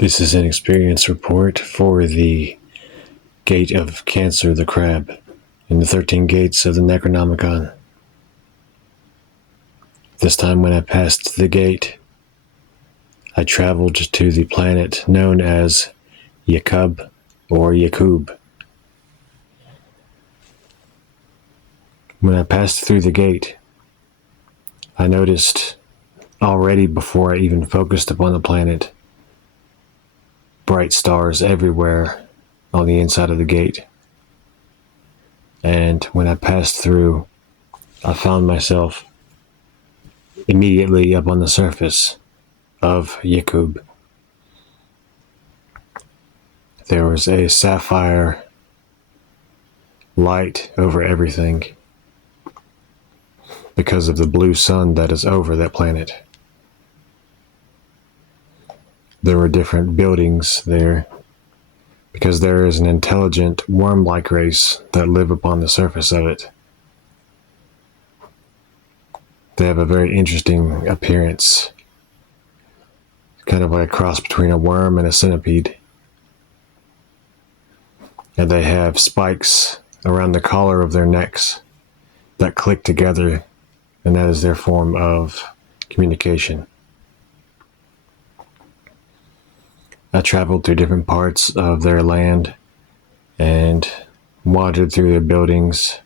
This is an experience report for the Gate of Cancer the Crab in the 13 gates of the Necronomicon. This time when I passed the gate, I traveled to the planet known as Yekub or Yekub. When I passed through the gate, I noticed already before I even focused upon the planet, bright stars everywhere on the inside of the gate. And when I passed through, I found myself immediately up on the surface of Yekub. There was a sapphire light over everything because of the blue sun that is over that planet. There were different buildings there because there is an intelligent worm-like race that live upon the surface of it. They have a very interesting appearance, kind of like a cross between a worm and a centipede. And they have spikes around the collar of their necks that click together, and that is their form of communication. I traveled through different parts of their land and wandered through their buildings.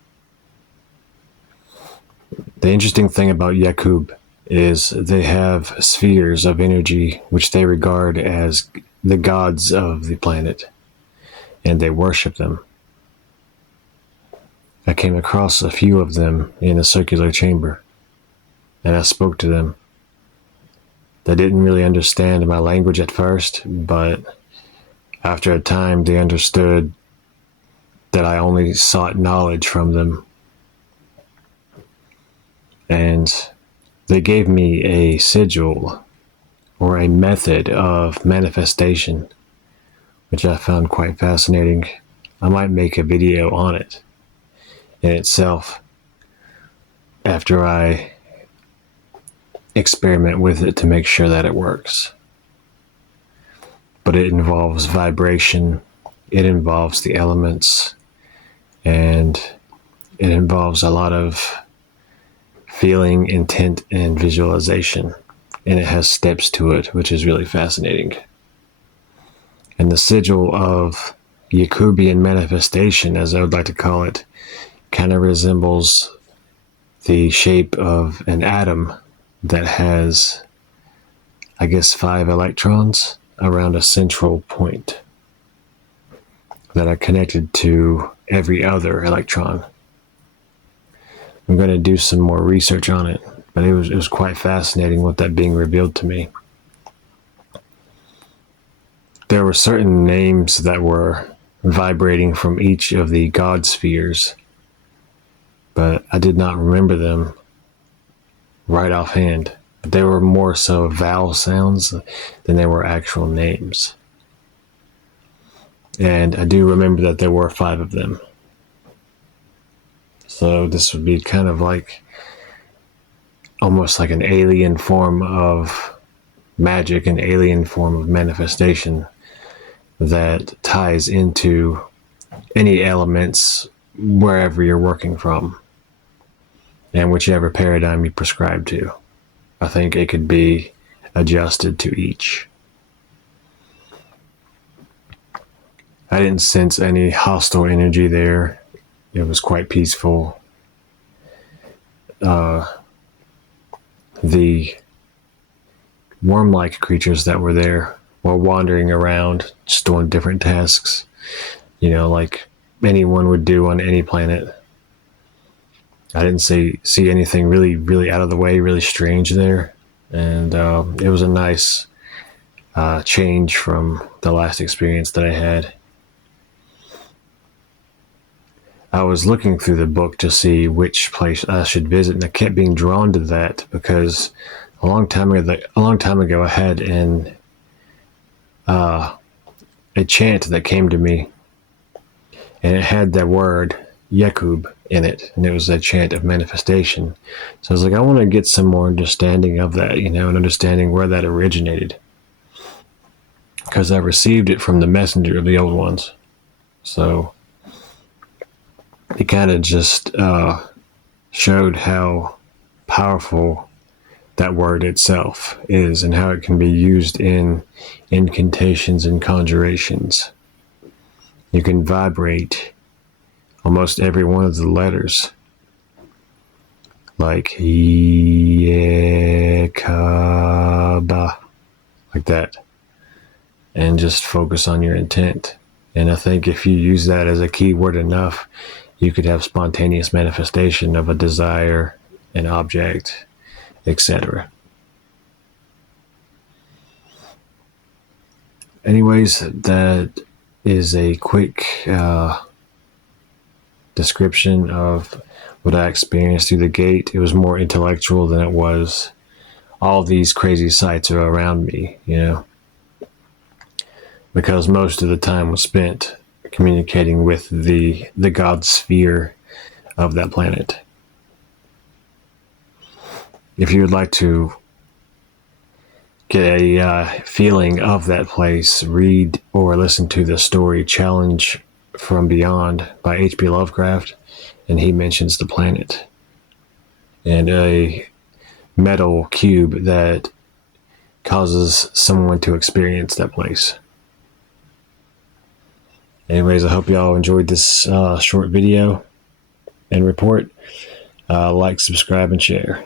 The interesting thing about Yekub is they have spheres of energy which they regard as the gods of the planet, and they worship them. I came across a few of them in a circular chamber, and I spoke to them. They didn't really understand my language at first, but after a time they understood that I only sought knowledge from them. And they gave me a sigil, or a method of manifestation, which I found quite fascinating. I might make a video on it in itself after I experiment with it to make sure that it works. But it involves vibration, it involves the elements, and it involves a lot of feeling, intent, and visualization. And it has steps to it, which is really fascinating. And the sigil of Yekubian manifestation, as I would like to call it, kind of resembles the shape of an atom that has, I guess, 5 electrons around a central point that are connected to every other electron. I'm going to do some more research on it, but it was quite fascinating with that being revealed to me. There were certain names that were vibrating from each of the god spheres, but I did not remember them right offhand. They were more so vowel sounds than they were actual names. And I do remember that there were 5 of them. So this would be kind of like almost like an alien form of magic, an alien form of manifestation that ties into any elements wherever you're working from and whichever paradigm you prescribe to. I think it could be adjusted to each. I didn't sense any hostile energy there. It was quite peaceful. The worm-like creatures that were there were wandering around, just doing different tasks, like anyone would do on any planet. I didn't see anything really, really out of the way, really strange there. And it was a nice change from the last experience that I had. I was looking through the book to see which place I should visit, and I kept being drawn to that because a long time ago I had a chant that came to me, and it had that word Yekub in it, and it was a chant of manifestation. So I was like, I want to get some more understanding of that, and understanding where that originated. because I received it from the messenger of the old ones. So it kind of just showed how powerful that word itself is and how it can be used in incantations and conjurations. You can vibrate almost every one of the letters, like Yekub, like that, and just focus on your intent. And I think if you use that as a keyword enough, you could have spontaneous manifestation of a desire, an object, etc. Anyways, that is a quick description of what I experienced through the gate. It was more intellectual than it was all these crazy sights are around me, because most of the time was spent communicating with the God sphere of that planet. If you would like to get a feeling of that place, read or listen to the story Challenge from Beyond by H.P. Lovecraft, and he mentions the planet and a metal cube that causes someone to experience that place. Anyways, I hope y'all enjoyed this short video and report. Like, subscribe, and share.